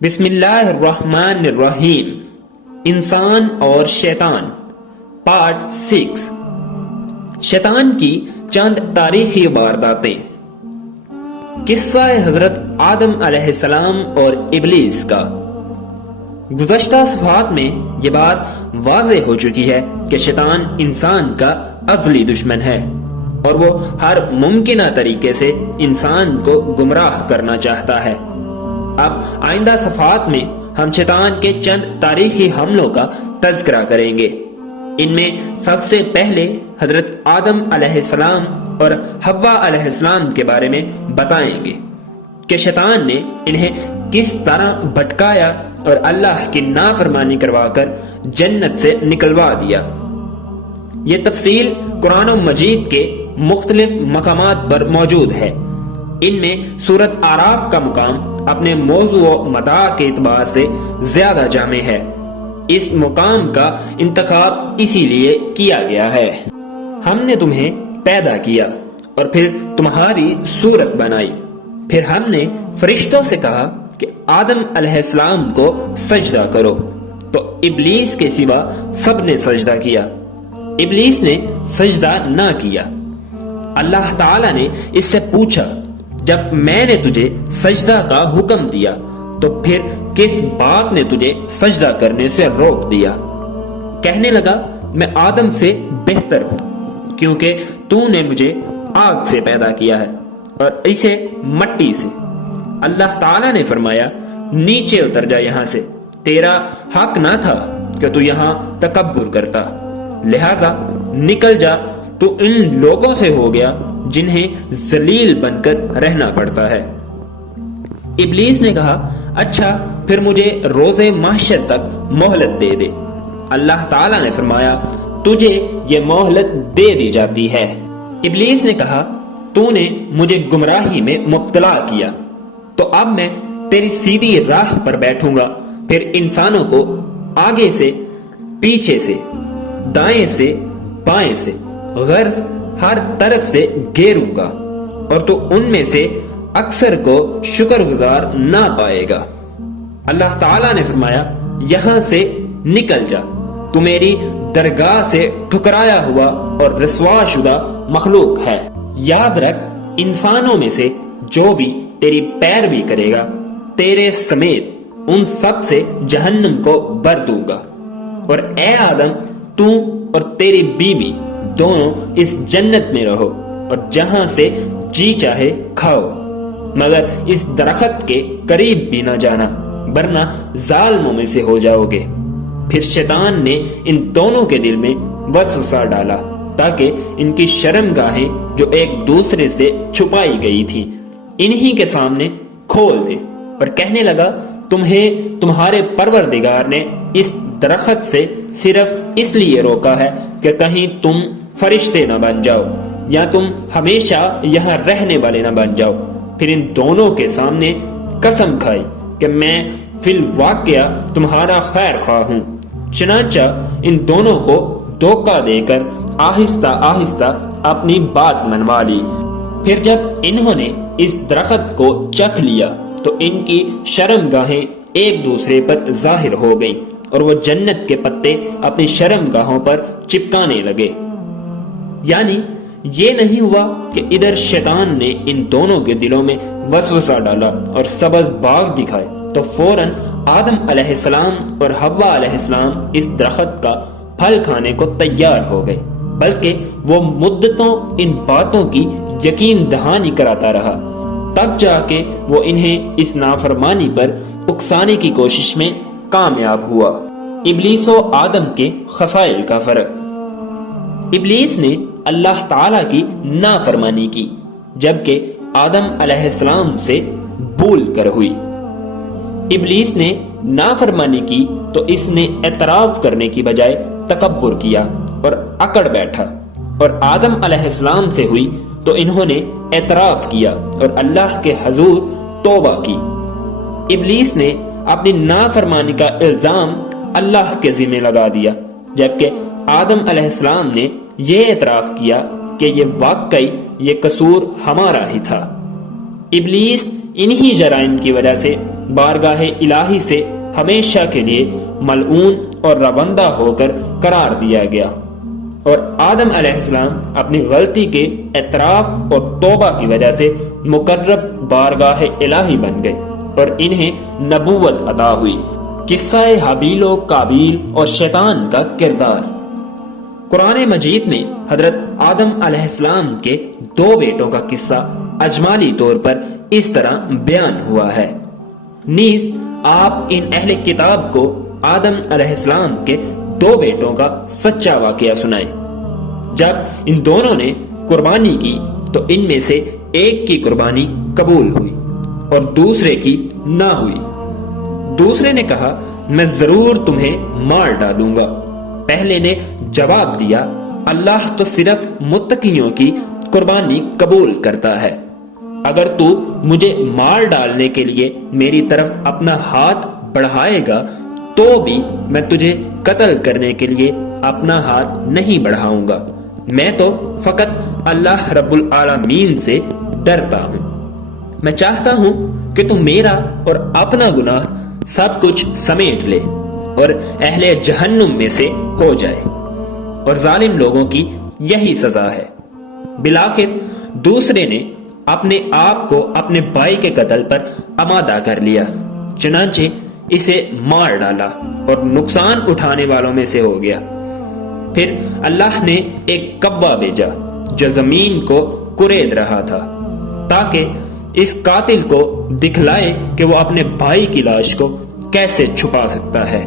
بسم اللہ الرحمن الرحیم۔ انسان اور شیطان، پارٹ 6۔ شیطان کی چند تاریخی وارداتیں۔ قصہ حضرت آدم علیہ السلام اور ابلیس کا۔ گزشتہ صفحات میں یہ بات واضح ہو چکی ہے کہ شیطان انسان کا ازلی دشمن ہے اور وہ ہر ممکنہ طریقے سے انسان کو گمراہ کرنا چاہتا ہے۔ اب آئندہ صفحات میں ہم شیطان کے چند تاریخی حملوں کا تذکرہ کریں گے۔ ان میں سب سے پہلے حضرت آدم علیہ السلام اور حوا علیہ السلام کے بارے میں بتائیں گے کہ شیطان نے انہیں کس طرح بھٹکایا اور اللہ کی نافرمانی کروا کر جنت سے نکلوا دیا۔ یہ تفصیل قرآن مجید کے مختلف مقامات پر موجود ہے۔ ان میں سورۃ اعراف کا مقام اپنے موضوع و مدعا کے اعتبار سے زیادہ جامع ہے۔ اس مقام کا انتخاب اسی لیے کیا گیا ہے۔ ہم نے تمہیں پیدا کیا اور پھر تمہاری صورت بنائی، پھر ہم نے فرشتوں سے کہا کہ آدم علیہ السلام کو سجدہ کرو، تو ابلیس کے سوا سب نے سجدہ کیا۔ ابلیس نے سجدہ نہ کیا۔ اللہ تعالیٰ نے اس سے پوچھا، جب میں نے تجھے سجدہ کا حکم دیا تو پھر کس بات نے تجھے سجدہ کرنے سے روک دیا؟ کہنے لگا، میں آدم سے بہتر ہوں کیونکہ تو نے مجھے آگ سے پیدا کیا ہے اور اسے مٹی سے۔ اللہ تعالیٰ نے فرمایا، نیچے اتر جا یہاں سے، تیرا حق نہ تھا کہ تو یہاں تکبر کرتا، لہذا نکل جا، تو ان لوگوں سے ہو گیا جنہیں ذلیل بن کر رہنا پڑتا ہے۔ ابلیس نے کہا، اچھا پھر مجھے روز محشر تک مہلت دے دے۔ اللہ تعالیٰ نے فرمایا، تجھے یہ مہلت دے دی جاتی ہے۔ ابلیس نے کہا، تو نے مجھے گمراہی میں مبتلا کیا، تو اب میں تیری سیدھی راہ پر بیٹھوں گا، پھر انسانوں کو آگے سے، پیچھے سے، دائیں سے، بائیں سے، غرض ہر طرف سے گھیروں گا، اور تو ان میں سے اکثر کو شکر گزار نہ پائے گا۔ اللہ تعالیٰ نے فرمایا، یہاں سے نکل جا، تو میری درگاہ سے ٹھکرایا ہوا اور رسوا شدہ مخلوق ہے۔ یاد رکھ، انسانوں میں سے جو بھی تیری پیروی کرے گا، تیرے سمیت ان سب سے جہنم کو بھر دوں گا۔ اور اے آدم، تو اور تیری بیوی دونوں اس جنت میں رہو اور جہاں سے جی چاہے کھاؤ، مگر اس درخت کے قریب بھی نہ جانا، ورنہ ظالموں میں سے ہو جاؤ گے۔ پھر شیطان نے ان دونوں کے دل میں وسوسہ ڈالا تاکہ ان کی شرمگاہیں جو ایک دوسرے سے چھپائی گئی تھی انہی کے سامنے کھول دے، اور کہنے لگا، تمہیں تمہارے پروردگار نے اس درخت سے صرف اس لیے روکا ہے کہ کہیں تم فرشتے نہ بن جاؤ یا تم ہمیشہ یہاں رہنے والے نہ بن جاؤ۔ پھر ان دونوں کے سامنے قسم کھائی کہ میں فی الواقعہ تمہارا خیر خواہ ہوں۔ چنانچہ ان دونوں کو دھوکہ دے کر آہستہ آہستہ اپنی بات منوا لی۔ پھر جب انہوں نے اس درخت کو چکھ لیا تو ان کی شرمگاہیں ایک دوسرے پر ظاہر ہو گئیں اور وہ جنت کے پتے اپنی شرمگاہوں پر چپکانے لگے۔ یعنی یہ نہیں ہوا کہ ادھر شیطان نے ان دونوں کے دلوں میں وسوسہ ڈالا اور سبز باغ دکھائے تو فوراً آدم علیہ السلام اور حوا علیہ السلام اس درخت کا پھل کھانے کو تیار ہو گئے، بلکہ وہ مدتوں ان باتوں کی یقین دہانی کراتا رہا، تب جا کے وہ انہیں اس نافرمانی پر اکسانے کی کوشش میں کامیاب ہوا۔ ابلیس و آدم کے خصائل کا فرق۔ ابلیس نے اللہ تعالیٰ کی نافرمانی کی، جبکہ آدم علیہ السلام سے بھول کر ہوئی۔ ابلیس نے نافرمانی کی تو اس نے اعتراف کرنے کی بجائے تکبر کیا اور اکڑ بیٹھا، اور آدم علیہ السلام سے ہوئی تو انہوں نے اعتراف کیا اور اللہ کے حضور توبہ کی۔ ابلیس نے اپنی نافرمانی کا الزام اللہ کے ذمہ لگا دیا، جبکہ آدم علیہ السلام نے یہ اعتراف کیا کہ یہ واقعی یہ قصور ہمارا ہی تھا۔ ابلیس انہی جرائم کی وجہ سے بارگاہ الہی سے ہمیشہ کے لیے ملعون اور روندا ہو کر قرار دیا گیا، اور آدم علیہ السلام اپنی غلطی کے اعتراف اور توبہ کی وجہ سے مقرب بارگاہ الہی بن گئے اور انہیں نبوت عطا ہوئی۔ قصہ حابیل و قابیل اور شیطان کا کردار۔ قرآن مجید میں حضرت آدم علیہ السلام کے 2 بیٹوں کا قصہ اجمالی طور پر اس طرح بیان ہوا ہے۔ نیز آپ ان اہل کتاب کو آدم علیہ السلام کے 2 بیٹوں کا سچا واقعہ سنائیں۔ جب ان دونوں نے قربانی کی تو ان میں سے ایک کی قربانی قبول ہوئی اور دوسرے کی نہ ہوئی۔ دوسرے نے کہا میں ضرور تمہیں مار ڈالوں گا۔ پہلے نے جواب دیا اللہ تو صرف متقیوں کی قربانی قبول کرتا ہے، اگر تو مجھے مار ڈالنے کے لیے میری طرف اپنا ہاتھ بڑھائے گا تو بھی میں تجھے قتل کرنے کے لیے اپنا ہاتھ نہیں بڑھاؤں گا، میں تو فقط اللہ رب العالمین سے ڈرتا ہوں۔ میں چاہتا ہوں کہ تو میرا اور اپنا گناہ سب کچھ سمیٹ لے اور اہل جہنم میں سے ہو جائے، اور ظالم لوگوں کی یہی سزا ہے۔ بالآخر دوسرے نے اپنے آپ کو اپنے بھائی کے قتل پر آمادہ کر لیا، چنانچہ اسے مار ڈالا اور نقصان اٹھانے والوں میں سے ہو گیا۔ پھر اللہ نے ایک کوا بھیجا جو زمین کو کورید رہا تھا تاکہ اس قاتل کو دکھلائے کہ وہ اپنے بھائی کی لاش کو کیسے چھپا سکتا ہے۔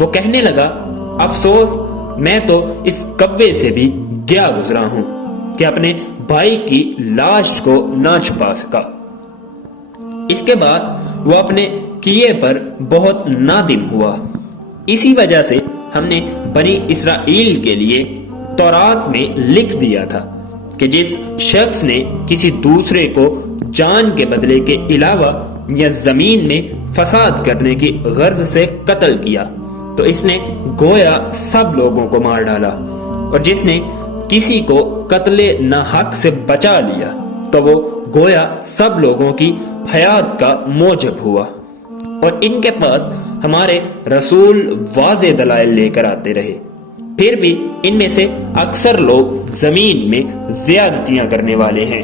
وہ کہنے لگا افسوس میں تو اس کوے سے بھی گیا گزرا ہوں کہ اپنے بھائی کی لاش کو نہ چھپا سکا۔ اس کے بعد وہ اپنے کیے پر بہت نادم ہوا۔ اسی وجہ سے ہم نے بنی اسرائیل کے لیے تورات میں لکھ دیا تھا کہ جس شخص نے کسی دوسرے کو جان کے بدلے کے علاوہ یا زمین میں فساد کرنے کی غرض سے قتل کیا تو اس نے گویا سب لوگوں کو مار ڈالا، اور جس نے کسی کو قتل ناحق سے بچا لیا تو وہ گویا سب لوگوں کی حیات کا موجب ہوا۔ اور ان کے پاس ہمارے رسول واضح دلائل لے کر آتے رہے، پھر بھی ان میں سے اکثر لوگ زمین میں زیادتیاں کرنے والے ہیں۔